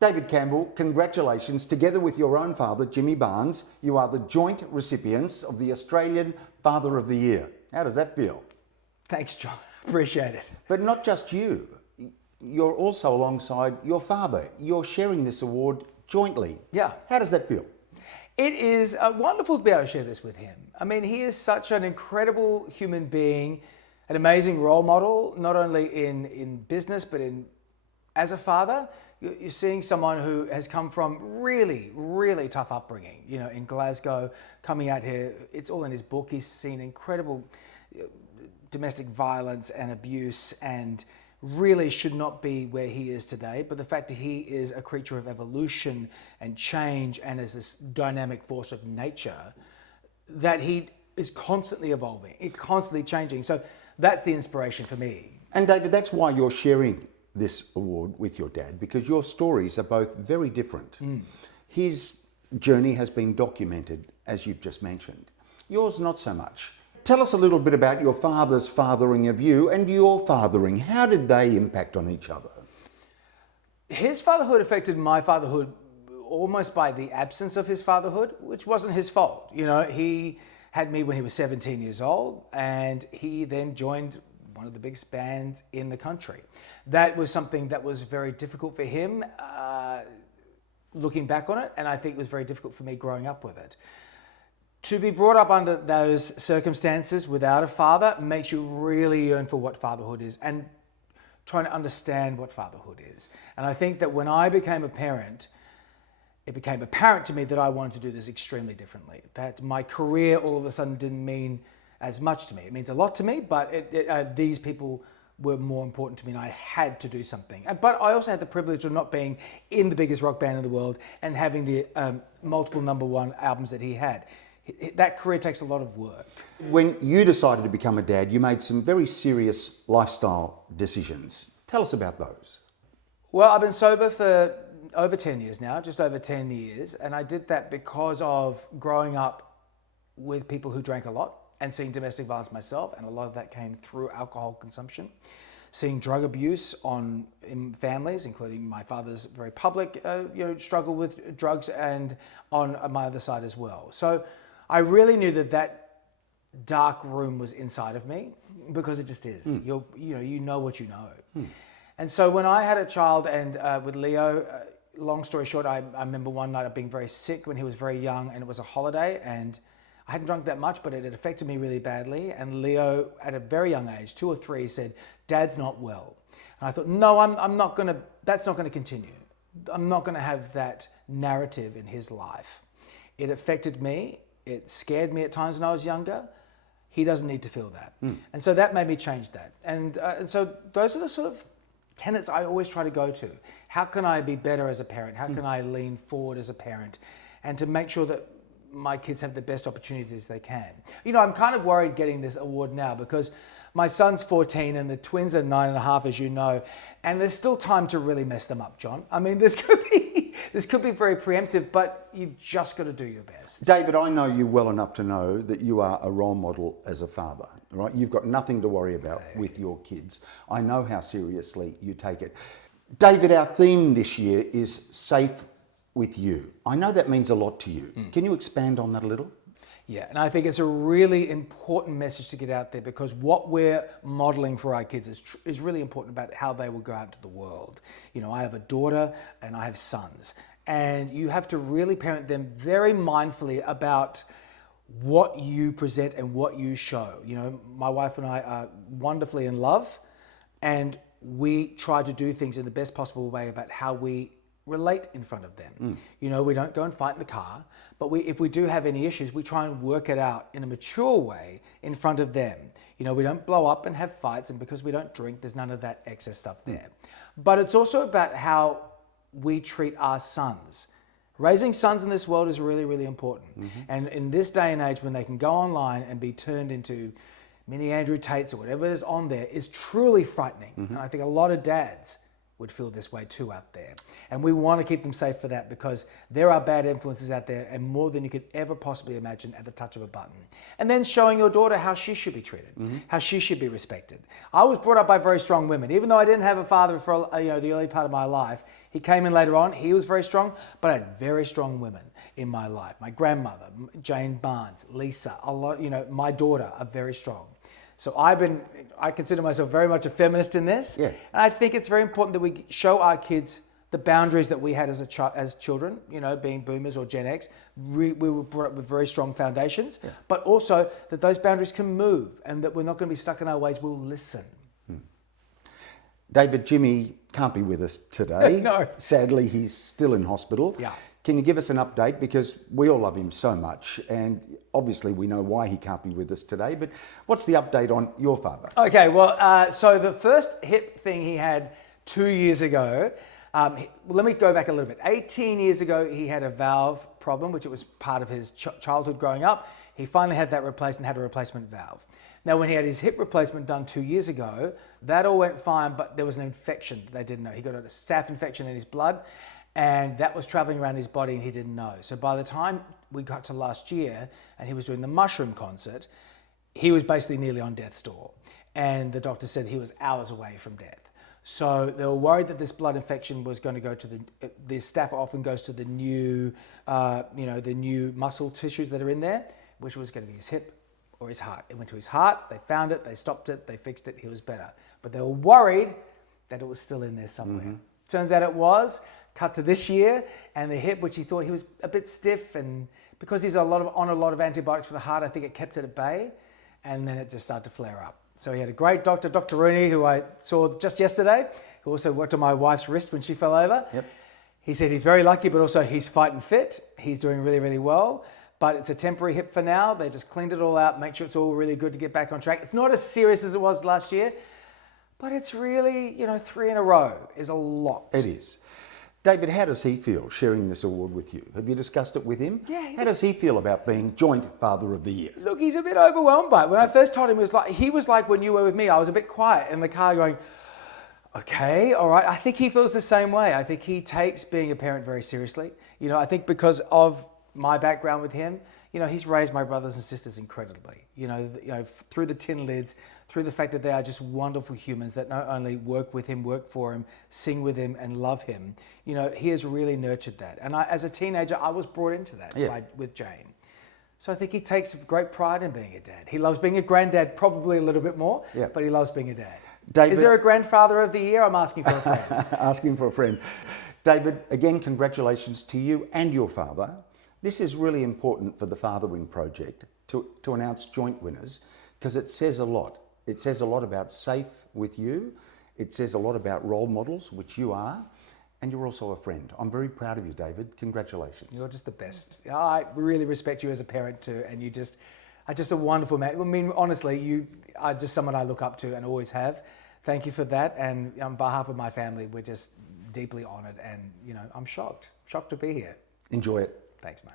David Campbell, congratulations. Together with your own father, Jimmy Barnes, you are the joint recipients of the Australian Father of the Year. How does that feel? Thanks, John. Appreciate it. But not just you. You're also alongside your father. You're sharing this award jointly. Yeah. How does that feel? It is wonderful to be able to share this with him. I mean, he is such an incredible human being, an amazing role model, not only in business, but as a father. You're seeing someone who has come from really, really tough upbringing, in Glasgow, coming out here. It's all in his book. He's seen incredible domestic violence and abuse and really should not be where he is today. But the fact that he is a creature of evolution and change and is this dynamic force of nature, that he is constantly evolving, constantly changing. So that's the inspiration for me. And David, that's why you're sharing this award with your dad, because your stories are both very different. His journey has been documented, as you've just mentioned. Yours not so much. Tell us a little bit about your father's fathering of you and your fathering. How did they impact on each other? His fatherhood affected my fatherhood almost by the absence of his fatherhood, which wasn't his fault. He had me when he was 17 years old, and he then joined one of the biggest bands in the country. That was something that was very difficult for him, looking back on it, and I think it was very difficult for me growing up with it. To be brought up under those circumstances without a father makes you really yearn for what fatherhood is and trying to understand what fatherhood is. And I think that when I became a parent, it became apparent to me that I wanted to do this extremely differently. That my career all of a sudden didn't mean as much to me. It means a lot to me, but these people were more important to me and I had to do something. But I also had the privilege of not being in the biggest rock band in the world and having the multiple #1 albums that he had. That career takes a lot of work. When you decided to become a dad, you made some very serious lifestyle decisions. Tell us about those. Well, I've been sober for over 10 years now, just over 10 years. And I did that because of growing up with people who drank a lot and seeing domestic violence myself. And a lot of that came through alcohol consumption. Seeing drug abuse in families, including my father's very public struggle with drugs, and on my other side as well. So I really knew that dark room was inside of me, because it just is. You know what you know. And so when I had a child and with Leo, long story short, I remember one night of being very sick when he was very young, and it was a holiday, and I hadn't drunk that much, but it had affected me really badly. And Leo, at a very young age, 2 or 3, said, "Dad's not well." And I thought, no, that's not gonna continue. I'm not gonna have that narrative in his life. It affected me. It scared me at times when I was younger. He doesn't need to feel that. And so that made me change that. And so those are the sort of tenets I always try to go to. How can I be better as a parent? How can I lean forward as a parent? And to make sure that my kids have the best opportunities they can. I'm kind of worried getting this award now, because my son's 14 and the twins are 9.5, as you know, and there's still time to really mess them up, John. I mean, this could be very preemptive, but you've just got to do your best. David, I know you well enough to know that you are a role model as a father, right? You've got nothing to worry about with your kids. I know how seriously you take it. David, our theme this year is safe with you. I know that means a lot to you. Can you expand on that a little? Yeah, and I think it's a really important message to get out there, because what we're modeling for our kids is really important about how they will go out into the world. I have a daughter and I have sons, and you have to really parent them very mindfully about what you present and what you show. My wife and I are wonderfully in love, and we try to do things in the best possible way about how we relate in front of them. We don't go and fight in the car, but if we do have any issues, we try and work it out in a mature way in front of them. We don't blow up and have fights, and because we don't drink, there's none of that excess stuff there. But it's also about how we treat our sons. Raising sons in this world is really, really important. And in this day and age, when they can go online and be turned into mini Andrew Tates or whatever is on there, is truly frightening. And I think a lot of dads would feel this way too out there. And we want to keep them safe for that, because there are bad influences out there, and more than you could ever possibly imagine at the touch of a button. And then showing your daughter how she should be treated, how she should be respected. I was brought up by very strong women. Even though I didn't have a father for the early part of my life, he came in later on. He was very strong, but I had very strong women in my life. My grandmother, Jane Barnes, Lisa, a lot. My daughter are very strong. So I consider myself very much a feminist in this. Yeah. And I think it's very important that we show our kids the boundaries that we had as children, being boomers or Gen X. We were brought up with very strong foundations, but also that those boundaries can move and that we're not going to be stuck in our ways. We'll listen. David, Jimmy can't be with us today. No. Sadly, he's still in hospital. Yeah. Can you give us an update? Because we all love him so much, and obviously we know why he can't be with us today, but what's the update on your father? Okay, well, so the first hip thing he had 2 years ago, let me go back a little bit. 18 years ago, he had a valve problem, which it was part of his childhood growing up. He finally had that replaced and had a replacement valve. Now, when he had his hip replacement done 2 years ago, that all went fine, but there was an infection that they didn't know. He got a staph infection in his blood, and that was traveling around his body and he didn't know. So by the time we got to last year and he was doing the mushroom concert, he was basically nearly on death's door. And the doctor said he was hours away from death. So they were worried that this blood infection was going to go to the staph often goes to the new, the new muscle tissues that are in there, which was going to be his hip or his heart. It went to his heart, they found it, they stopped it, they fixed it, he was better. But they were worried that it was still in there somewhere. Turns out it was. Cut to this year, and the hip, which he thought he was a bit stiff, and because he's on a lot of antibiotics for the heart, I think it kept it at bay, and then it just started to flare up. So he had a great doctor, Dr. Rooney, who I saw just yesterday, who also worked on my wife's wrist when she fell over. Yep. He said he's very lucky, but also he's fighting fit. He's doing really, really well, but it's a temporary hip for now. They just cleaned it all out, make sure it's all really good to get back on track. It's not as serious as it was last year, but it's really, 3 in a row is a lot. It is. David, how does he feel sharing this award with you? Have you discussed it with him? Yeah. How does he feel about being joint Father of the Year? Look, he's a bit overwhelmed by it. When I first told him, he was like when you were with me. I was a bit quiet in the car going, okay, all right. I think he feels the same way. I think he takes being a parent very seriously. I think because of my background with him, he's raised my brothers and sisters incredibly. Through the tin lids, through the fact that they are just wonderful humans that not only work with him, work for him, sing with him, and love him. He has really nurtured that. And as a teenager, I was brought into that with Jane. So I think he takes great pride in being a dad. He loves being a granddad probably a little bit more, but he loves being a dad. David, is there a grandfather of the year? I'm asking for a friend. Asking for a friend. David, again, congratulations to you and your father. This is really important for the Fathering Project to announce joint winners, because it says a lot. It says a lot about safe with you. It says a lot about role models, which you are, and you're also a friend. I'm very proud of you, David. Congratulations. You're just the best. I really respect you as a parent too, and you are just a wonderful man. I mean, honestly, you are just someone I look up to and always have. Thank you for that, and on behalf of my family, we're just deeply honoured, and I'm shocked to be here. Enjoy it. Thanks, mate.